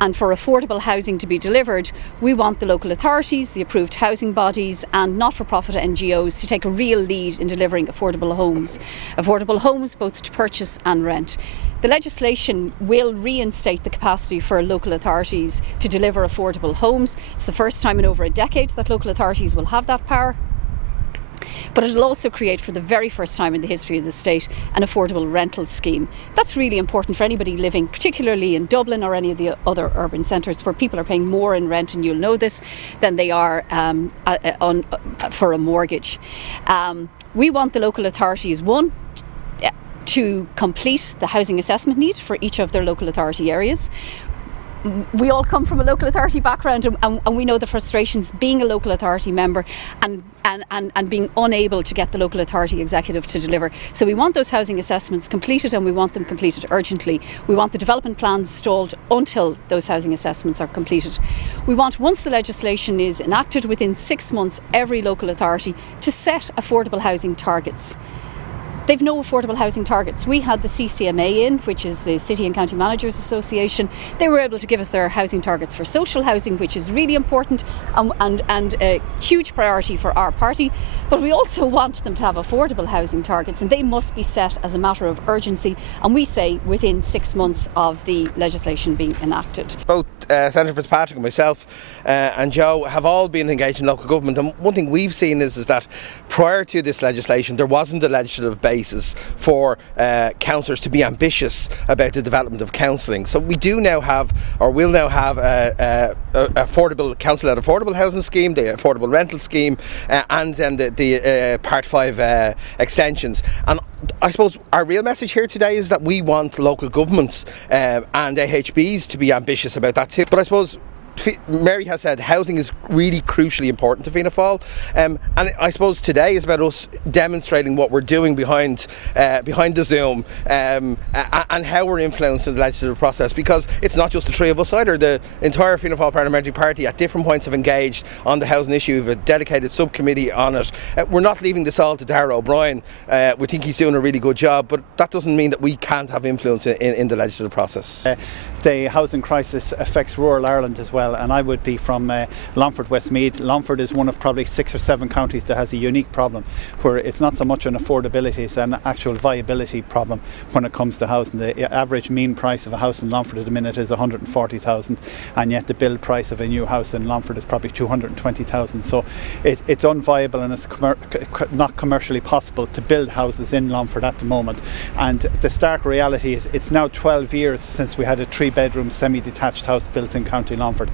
And for affordable housing to be delivered, we want the local authorities, the approved housing bodies and not-for-profit NGOs to take a real lead in delivering affordable homes. Affordable homes both to purchase and rent. The legislation will reinstate the capacity for local authorities to deliver affordable homes. It's the first time in over a decade that local authorities will have that power. But it will also create, for the very first time in the history of the state, an affordable rental scheme. That's really important for anybody living, particularly in Dublin or any of the other urban centres where people are paying more in rent, and you'll know this, than they are for a mortgage. We want the local authorities, one, to complete the housing assessment need for each of their local authority areas. We all come from a local authority background, and we know the frustrations being a local authority member and being unable to get the local authority executive to deliver. So we want those housing assessments completed, and we want them completed urgently. We want the development plans stalled until those housing assessments are completed. We want, once the legislation is enacted, within 6 months, every local authority to set affordable housing targets. They've no affordable housing targets. We had the CCMA in, which is the City and County Managers Association. They were able to give us their housing targets for social housing, which is really important and a huge priority for our party. But we also want them to have affordable housing targets, and they must be set as a matter of urgency. And we say within 6 months of the legislation being enacted. Both Senator Fitzpatrick and myself and Joe have all been engaged in local government, and one thing we've seen is that prior to this legislation there wasn't a legislative basis for councillors to be ambitious about the development of counselling. So we do now have, or will now have, affordable council-led affordable housing scheme, the affordable rental scheme, and then the Part 5 extensions. And I suppose our real message here today is that we want local governments and AHBs to be ambitious about that too. But I suppose Mary has said housing is really crucially important to Fianna Fáil, and I suppose today is about us demonstrating what we're doing behind the Zoom, and how we're influencing the legislative process, because it's not just the three of us either. The entire Fianna Fáil Parliamentary Party at different points have engaged on the housing issue. We have a dedicated subcommittee on it. We're not leaving this all to Darragh O'Brien. We think he's doing a really good job, but that doesn't mean that we can't have influence in the legislative process. The housing crisis affects rural Ireland as well, and I would be from Longford, Westmeath. Longford is one of probably 6 or 7 counties that has a unique problem where it's not so much an affordability, it's an actual viability problem when it comes to housing. The average mean price of a house in Longford at the minute is 140,000, and yet the build price of a new house in Longford is probably 220,000. So it's unviable, and it's not commercially possible to build houses in Longford at the moment. And the stark reality is it's now 12 years since we had a 3-bedroom semi-detached house built in County Longford.